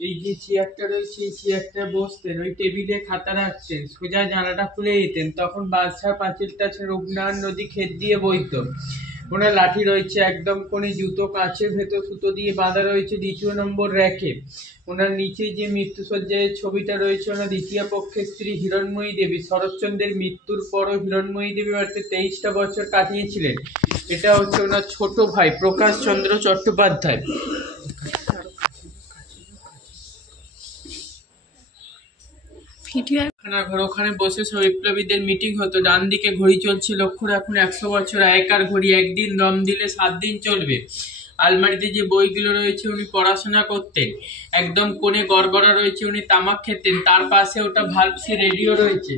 এই যে চেয়ারটা রয়েছে, এই চেয়ারটা বসতেন, ওই টেবিলে খাতা রাখতেন, সোজা জানালাটা খুলে দিতেন, তখন বাদশাহ পাঁচিলটা রূপনারায়ণ নদী ক্ষেত দিয়ে বইতো। ওনার লাঠি রয়েছে একদম কোণে, জুতো কাঁচের ভেতর সুতো দিয়ে বাঁধা রয়েছে 2 নম্বর র্যাকে। ওনার নিচে যে মৃত্যুসজ্জায় ছবিটা রয়েছে, ওনার দ্বিতীয় পক্ষের স্ত্রী হিরণময়ী দেবী। শরৎচন্দ্রের মৃত্যুর পরও হিরণময়ী দেবী বাড়িতে 23টা বছর কাটিয়েছিলেন। এটা হচ্ছে ওনার ছোট ভাই প্রকাশ চন্দ্র চট্টোপাধ্যায়। ওখানে বসে সব বিপ্লবীদের মিটিং হতো। ডান দিকে ঘড়ি চলছে, লক্ষ্য রাখুন 100 বছর আগেকার ঘড়ি, একদিন দম দিলে 7 দিন চলবে। আলমারিতে যে বইগুলো রয়েছে উনি পড়াশোনা করতেন। একদম কোণে গড়গড়া রয়েছে, উনি তামাক খেতেন, তার পাশে ওটা ভালভসি রেডিও রয়েছে।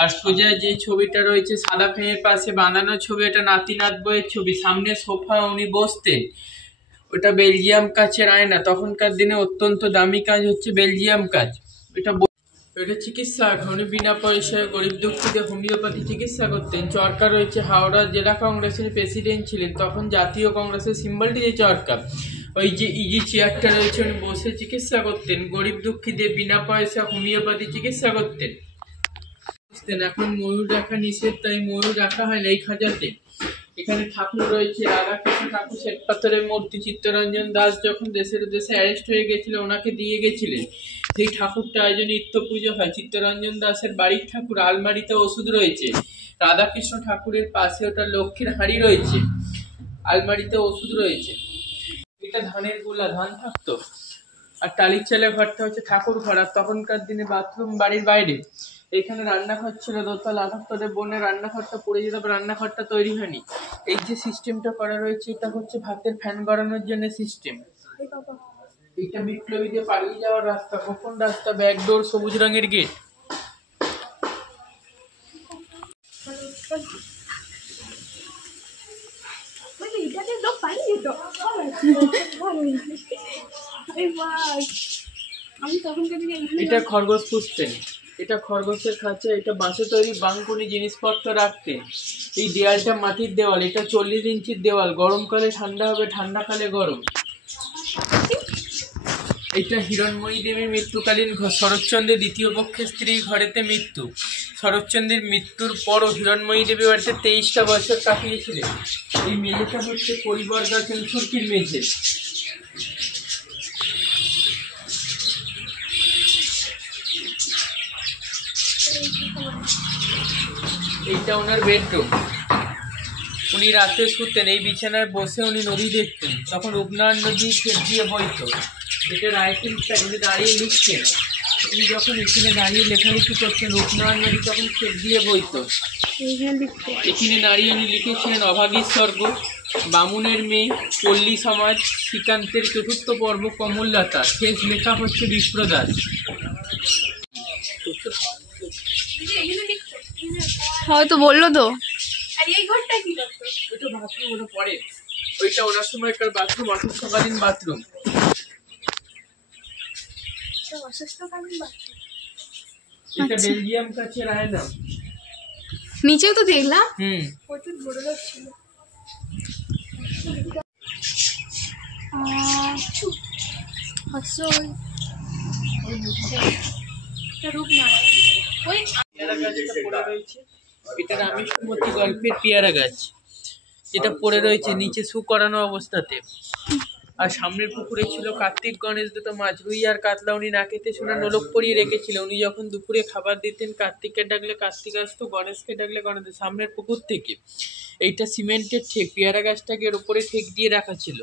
আর সোজা যে ছবিটা রয়েছে সাদা ফ্রেমের পাশে বাঁধানো ছবি, এটা নাতি-নাত বইয়ের ছবি। সামনে সোফা উনি বসতেন, ওটা বেলজিয়াম কাচের আয়না। তখনকার দিনে অত্যন্ত দামি কাজ হচ্ছে বেলজিয়াম কাজ। এটা চিকিৎসা, উনি বিনা পয়সায় গরিব দুঃখীদের হোমিওপ্যাথি চিকিৎসা করতেন। চরকা রয়েছে, হাওড়া জেলা কংগ্রেসের প্রেসিডেন্ট ছিলেন, তখন জাতীয় কংগ্রেসের সিম্বলটি যে চরকা। ওই যে ইজি চেয়ারটা রয়েছে, উনি বসে চিকিৎসা করতেন, গরিব দুঃখীদের বিনা পয়সা হোমিওপ্যাথি চিকিৎসা করতেন। এখন ময়ূর রাখা নিষেধ, তাই ময়ূর রাখা হয় না এই খাঁচাতে। এখানে ঠাকুর রয়েছে, রাধাকৃষ্ণ ঠাকুর, শ্বেত পাথরের মূর্তি। চিত্তরঞ্জন দাস যখন দেশের উদ্দেশ্যে অ্যারেস্ট হয়ে গেছিল, ওনাকে দিয়ে গেছিলেন। সেই ঠাকুরটা আয়োজন নিত্য পুজো হয়। চিত্তরঞ্জন দাসের বাড়ির ঠাকুর। আলমারিতে ওষুধ রয়েছে। রাধাকৃষ্ণ ঠাকুরের পাশে ওটা লক্ষ্মীর হাঁড়ি রয়েছে, আলমারিতে ওষুধ রয়েছে। এটা ধানের গোলা, ধান থাকতো। আর টালির চালের ঘরটা হচ্ছে ঠাকুর ঘর। আর তখনকার দিনে বাথরুম বাড়ির বাইরে। এখানে রান্নাঘর ছিল দোতলা, 78 বনের রান্নাঘরটা পড়ে যেত, রান্নাঘরটা তৈরি হয়নি। এই যে সিস্টেমটা করা রয়েছে, এটা হচ্ছে ভাতের ফ্যান গড়ানোর জন্য সিস্টেম। এটা বিপ্লবীদের পালিয়ে যাওয়ার রাস্তা, গোপন রাস্তা, ব্যাকডোর, সবুজ রঙের গেট। এটা খরগোশ পুষতেন, এটা খরগোশের খাঁচা। এটা বাঁশে তৈরি বাঙ্কুনি জিনিসপত্র রাখতেন। এই দেয়ালটা মাটির দেওয়াল, এটা 40 ইঞ্চির দেওয়াল। গরমকালে ঠান্ডা হবে, ঠান্ডাকালে গরম। এটা হিরণময়ী দেবীর মৃত্যুকালীন ঘর। শরৎচন্দ্রের দ্বিতীয় পক্ষের স্ত্রী ঘরেতে মৃত্যু। শরৎচন্দ্রের মৃত্যুর পরও হিরণময়ী দেবী বাড়িতে 23টা বছর কাটিয়েছিলেন। এই মেঝেটা হচ্ছে পরিবার গাছের সুরকির মেঝে। এইটা ওনার বেডরুম। উনি রাতে শুতেন, এই বিছানায় বসে উনি নদী দেখতেন, তখন রূপনারায়ণ নদী ক্ষেত দিয়ে বইত। এটা রাইফেল প্যাড, উনি দাঁড়িয়ে লিখতেন। উনি যখন এখানে দাঁড়িয়ে লেখালেখি করতেন, রূপনারায়ণ নদী তখন ক্ষেত দিয়ে বইত। এখানে দাঁড়িয়ে উনি লিখেছিলেন অভাগীর স্বর্গ, বামুনের মেয়ে, পল্লী সমাজ, শ্রীকান্তের চতুর্থ পর্ব, কমললতা। শেষ লেখা হচ্ছে বিপ্রদাস। হয়তো বললো তো। ওইটা বাথরুম, ওটা পরে। ওইটা ওনার সময়কার বাথরুম, অসুস্থকালীন বাথরুম। এটা বেলজিয়াম কাচের আয়না। নিচেও তো দেখলাম প্রচুর বড় ছিল। এটা রামেশ্বরমতি গল্পের পেয়ারা গাছ, যেটা পড়ে রয়েছে নিচে শু করানো অবস্থাতে। আর সামনের পুকুরে ছিল কার্তিক গণেশ দুটো মাছ, রুই আর কাতলা। উনি নাকেতে সোনা নোলক পরিয়ে রেখেছিল। উনি যখন দুপুরে খাবার দিতেন, কার্তিককে ডাকলে কার্তিক আসতো, গণেশকে ডাকলে গণেশ। সামনের পুকুর থেকে এইটা সিমেন্টের ঠেক, পেয়ারা গাছটাকে এর উপরে ঠেক দিয়ে রাখা ছিল।